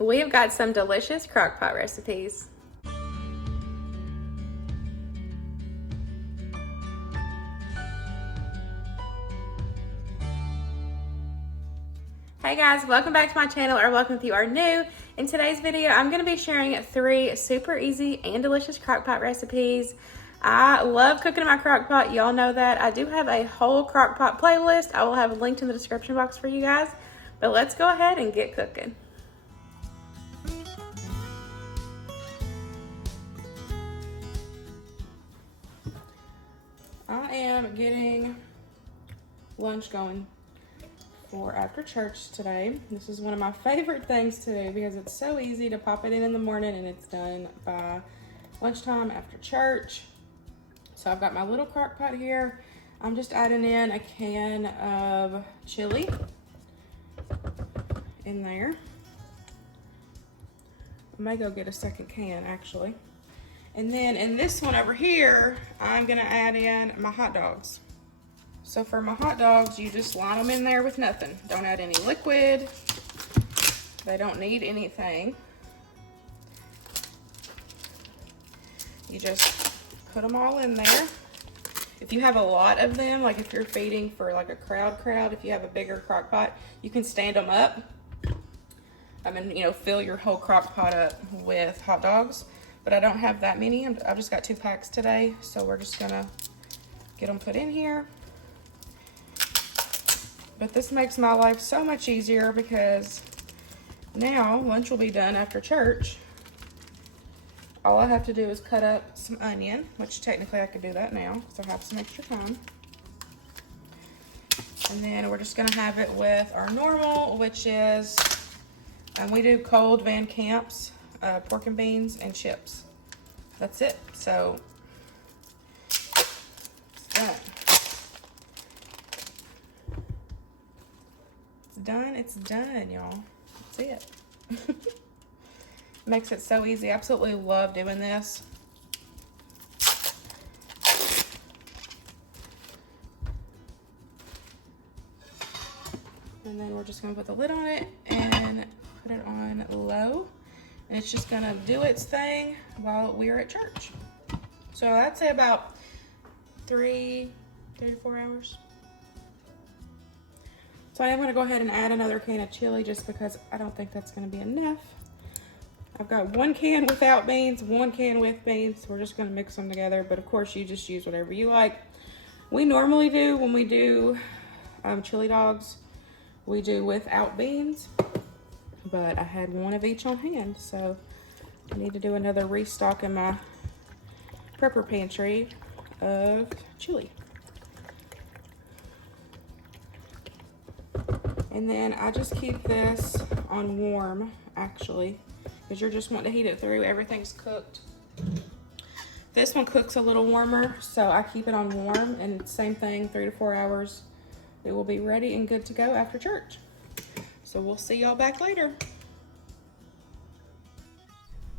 We've got some delicious crock pot recipes. Hey guys, welcome back to my channel, or welcome if you are new. In today's video, I'm going to be sharing 3 super easy and delicious crock pot recipes. I love cooking in my crock pot. Y'all know that. I do have a whole crock pot playlist. I will have a link in the description box for you guys. But let's go ahead and get cooking. I am getting lunch going for after church today. This is one of my favorite things to do because it's so easy to pop it in the morning and it's done by lunchtime after church. So I've got my little crock pot here. I'm just adding in a can of chili in there. I may go get a second can actually. And then in this one over here, I'm gonna add in my hot dogs. So for my hot dogs, you just line them in there with nothing. Don't add any liquid. They don't need anything. You just put them all in there. If you have a lot of them, like if you're feeding for like a crowd, if you have a bigger crock pot, you can stand them up. Fill your whole crock pot up with hot dogs. But I don't have that many. I've just got 2 packs today. So we're just gonna get them put in here. But this makes my life so much easier because now lunch will be done after church. All I have to do is cut up some onion, which technically I could do that now because I have some extra time. And then we're just gonna have it with our normal, which is, we do cold Van Camp's pork and beans and chips. That's it. So it's done. It's done, y'all. That's it. Makes it so easy. Absolutely love doing this. And then we're just gonna put the lid on it and put it on low. And it's just gonna do its thing while we're at church. So I'd say about 3 to 4 hours. So I am gonna go ahead and add another can of chili just because I don't think that's gonna be enough. I've got 1 can without beans, 1 can with beans. We're just gonna mix them together, but of course you just use whatever you like. We normally do, when we do chili dogs, we do without beans, but I had 1 of each on hand, so I need to do another restock in my prepper pantry of chili. And then I just keep this on warm, actually, because you're just wanting to heat it through. Everything's cooked. This one cooks a little warmer, so I keep it on warm, and same thing, 3 to 4 hours. It will be ready and good to go after church. So we'll see y'all back later.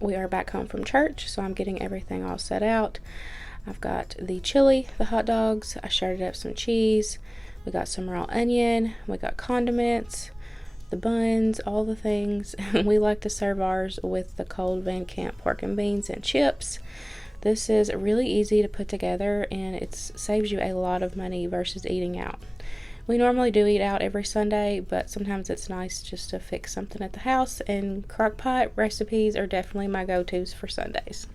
We are back home from church, so I'm getting everything all set out. I've got the chili, the hot dogs, I shredded up some cheese, we got some raw onion, we got condiments, the buns, all the things. We like to serve ours with the cold Van Camp pork and beans and chips. This is really easy to put together and it saves you a lot of money versus eating out. We normally do eat out every Sunday, but sometimes it's nice just to fix something at the house, and crock pot recipes are definitely my go-tos for Sundays.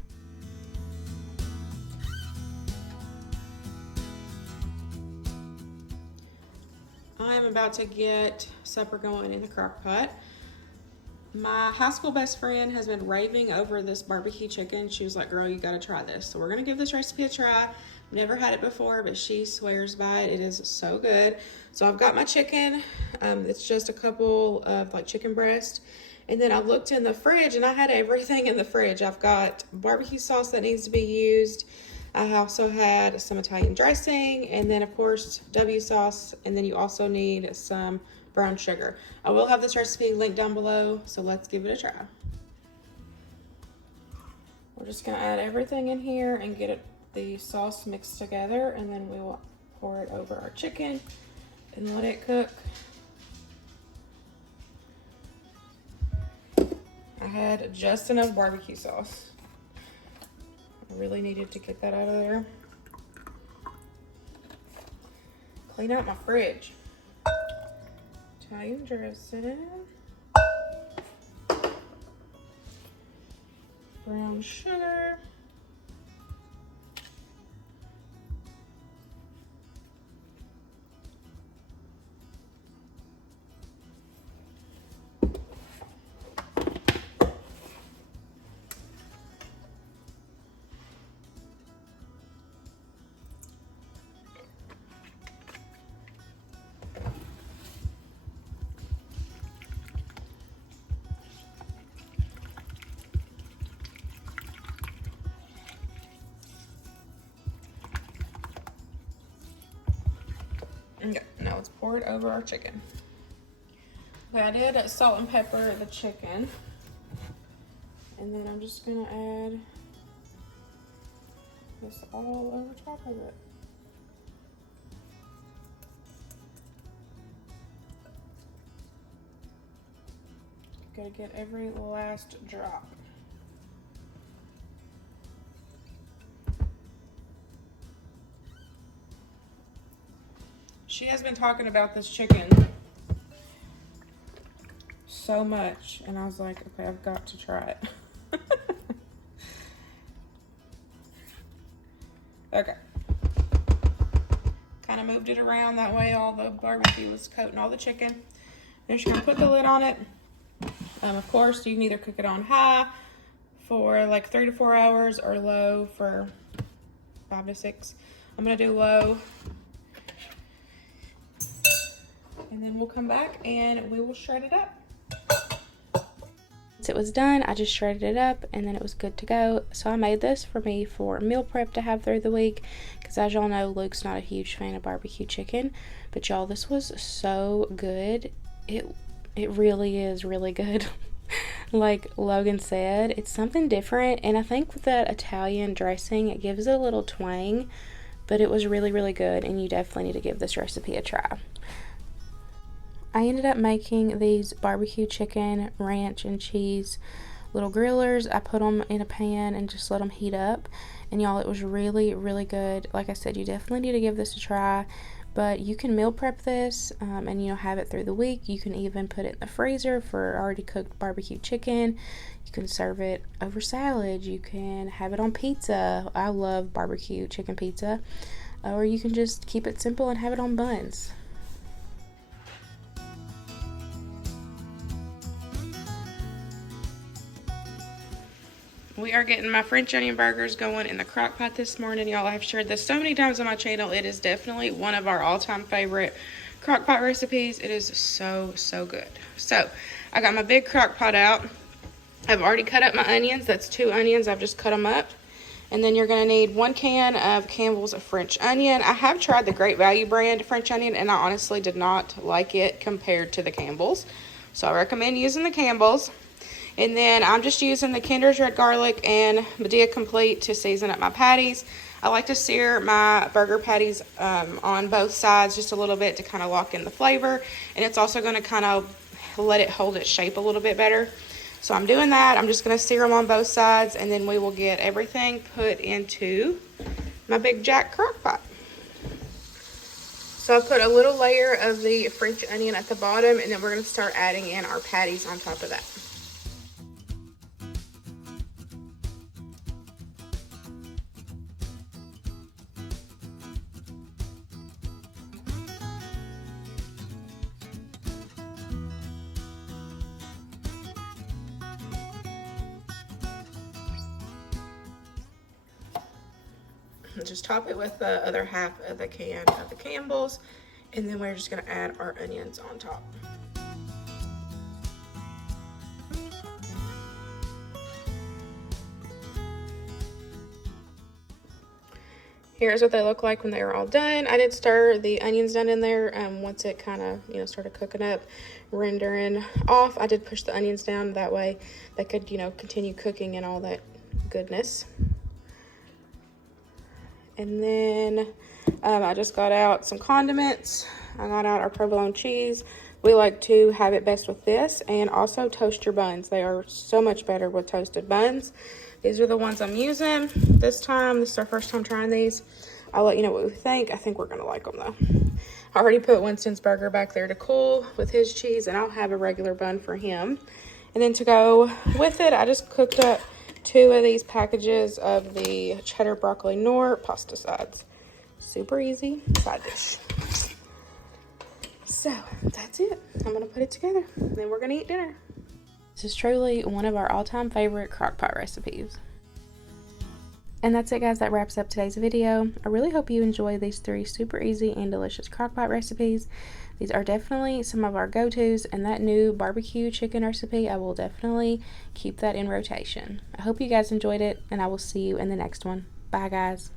I'm about to get supper going in the crock pot. My high school best friend has been raving over this barbecue chicken. She was like, girl, you gotta try this. So we're gonna give this recipe a try. Never had it before, but she swears by it. It is so good. So I've got my chicken. It's just a couple of like chicken breast. And then I looked in the fridge and I had everything in the fridge. I've got barbecue sauce that needs to be used. I also had some Italian dressing, and then of course W sauce, and then you also need some brown sugar. I will have this recipe linked down below, so let's give it a try. We're just gonna add everything in here and get the sauce mixed together, and then we will pour it over our chicken and let it cook. I had just enough barbecue sauce. I really needed to get that out of there. Clean out my fridge. Italian dressing. Brown sugar. Okay, now let's pour it over our chicken. Okay, I did salt and pepper the chicken. And then I'm just gonna add this all over top of it. Gotta get every last drop. She has been talking about this chicken so much, and I was like, okay, I've got to try it. Okay. Kind of moved it around, that way all the barbecue was coating all the chicken. Then just gonna put the lid on it. Of course, you can either cook it on high for like 3 to 4 hours or low for 5 to 6. I'm gonna do low. And then we'll come back and we will shred it up. Once it was done, I just shredded it up and then it was good to go. So I made this for me for meal prep to have through the week, because as y'all know, Luke's not a huge fan of barbecue chicken. But y'all, this was so good. It really is really good. Like Logan said, it's something different, and I think with that Italian dressing, it gives it a little twang. But it was really, really good, and you definitely need to give this recipe a try. I ended up making these barbecue chicken, ranch, and cheese little grillers. I put them in a pan and just let them heat up. And y'all, it was really, really good. Like I said, you definitely need to give this a try. But you can meal prep this and, you know, have it through the week. You can even put it in the freezer for already cooked barbecue chicken. You can serve it over salad. You can have it on pizza. I love barbecue chicken pizza. Or you can just keep it simple and have it on buns. We are getting my French onion burgers going in the crock pot this morning. Y'all, I've shared this so many times on my channel. It is definitely one of our all-time favorite crock pot recipes. It is so, so good. So, I got my big crock pot out. I've already cut up my onions. That's 2 onions. I've just cut them up. And then you're going to need 1 can of Campbell's French onion. I have tried the Great Value brand French onion, and I honestly did not like it compared to the Campbell's. So, I recommend using the Campbell's. And then I'm just using the Kinder's red garlic and Medea Complete to season up my patties. I like to sear my burger patties on both sides just a little bit to kind of lock in the flavor. And it's also going to kind of let it hold its shape a little bit better. So I'm doing that. I'm just going to sear them on both sides, and then we will get everything put into my big Jack crock pot. So I put a little layer of the French onion at the bottom, and then we're going to start adding in our patties on top of that. Just top it with the other half of the can of the Campbell's, and then we're just going to add our onions on top. Here's what they look like when they are all done. I did stir the onions down in there once it kind of, you know, started cooking up, rendering off. I did push the onions down, that way they could, you know, continue cooking and all that goodness. And then I just got out some condiments. I got out our provolone cheese, We like to have it best with this, and also toast your buns. They are so much better with toasted buns. These are the ones I'm using this time. This is our first time trying these. I'll let you know what we think. I think we're gonna like them though. I already put Winston's burger back there to cool with his cheese, and I'll have a regular bun for him. And then to go with it, I just cooked up 2 of these packages of the cheddar broccoli Nor pasta sides. Super easy side dish. So that's it. I'm gonna put it together, and then we're gonna eat dinner. This is truly one of our all-time favorite crockpot recipes. And that's it, guys. That wraps up today's video. I really hope you enjoy these 3 super easy and delicious crockpot recipes. These are definitely some of our go-tos, and that new barbecue chicken recipe, I will definitely keep that in rotation. I hope you guys enjoyed it, and I will see you in the next one. Bye, guys.